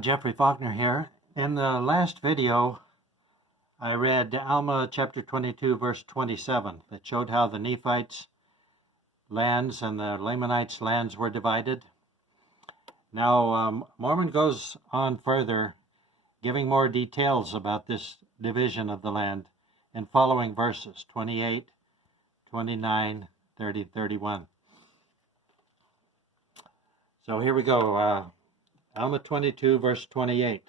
Jeffrey Faulkner here. In the last video, I read Alma chapter 22, verse 27, that showed how the Nephites' lands and the Lamanites' lands were divided. Now, Mormon goes on further, giving more details about this division of the land in following verses 28, 29, 30, 31. So here we go. Alma 22, verse 28.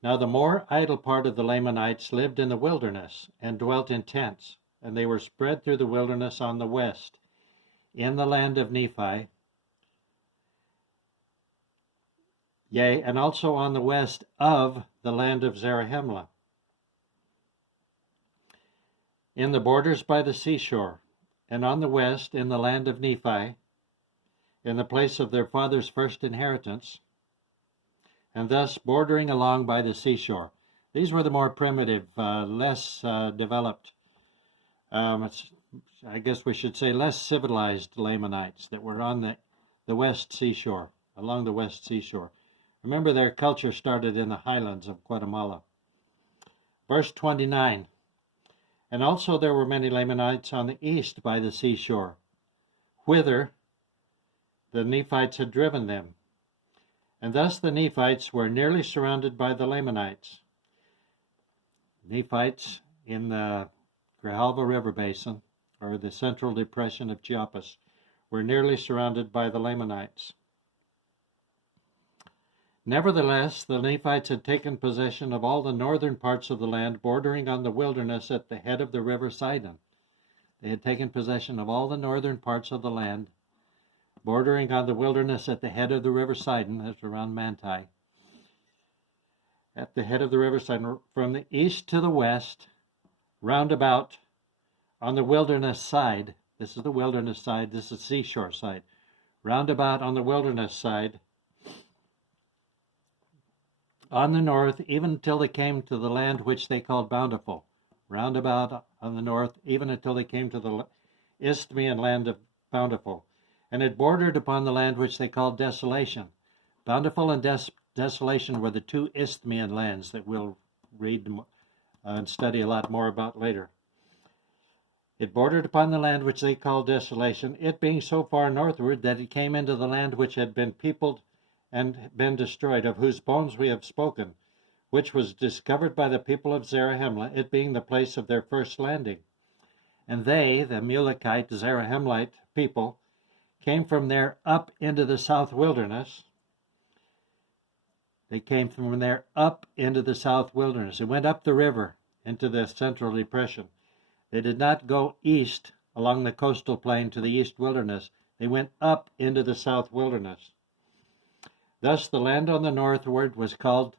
Now the more idle part of the Lamanites lived in the wilderness and dwelt in tents, and they were spread through the wilderness on the west, in the land of Nephi, yea, and also on the west of the land of Zarahemla, in the borders by the seashore, and on the west in the land of Nephi, in the place of their father's first inheritance, and thus bordering along by the seashore. These were the more primitive, less developed, I guess we should say less civilized Lamanites that were on the west seashore, along the west seashore. Remember, their culture started in the highlands of Guatemala. Verse 29, and also there were many Lamanites on the east by the seashore, whither the Nephites had driven them. And thus the Nephites were nearly surrounded by the Lamanites. Nephites in the Grijalva River Basin, or the central depression of Chiapas, were nearly surrounded by the Lamanites. Nevertheless, the Nephites had taken possession of all the northern parts of the land bordering on the wilderness at the head of the river Sidon. They had taken possession of all the northern parts of the land bordering on the wilderness at the head of the river Sidon, that's around Manti, at the head of the river Sidon, from the east to the west, round about on the wilderness side. This is the wilderness side, this is the seashore side. Round about on the wilderness side, on the north, even until they came to the land which they called Bountiful. Round about on the north, even until they came to the Isthmian land of Bountiful. And it bordered upon the land which they called Desolation. Bountiful and Desolation were the two Isthmian lands that we'll read and study a lot more about later. It bordered upon the land which they called Desolation, it being so far northward that it came into the land which had been peopled and been destroyed, of whose bones we have spoken, which was discovered by the people of Zarahemla, it being the place of their first landing. And they, the Mulekite, Zarahemlite people, came from there up into the south wilderness. They came from there up into the south wilderness. They went up the river into the central depression. They did not go east along the coastal plain to the east wilderness. They went up into the south wilderness. Thus the land on the northward was called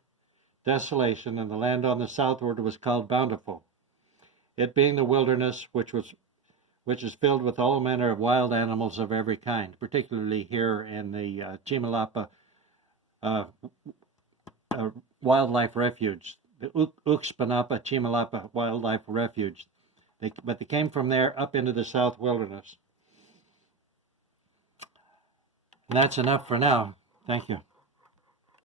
Desolation, and the land on the southward was called Bountiful, it being the wilderness which is filled with all manner of wild animals of every kind, particularly here in the Chimalapa Wildlife Refuge, the Uxpanapa Chimalapa Wildlife Refuge. But they came from there up into the south wilderness. And that's enough for now. Thank you.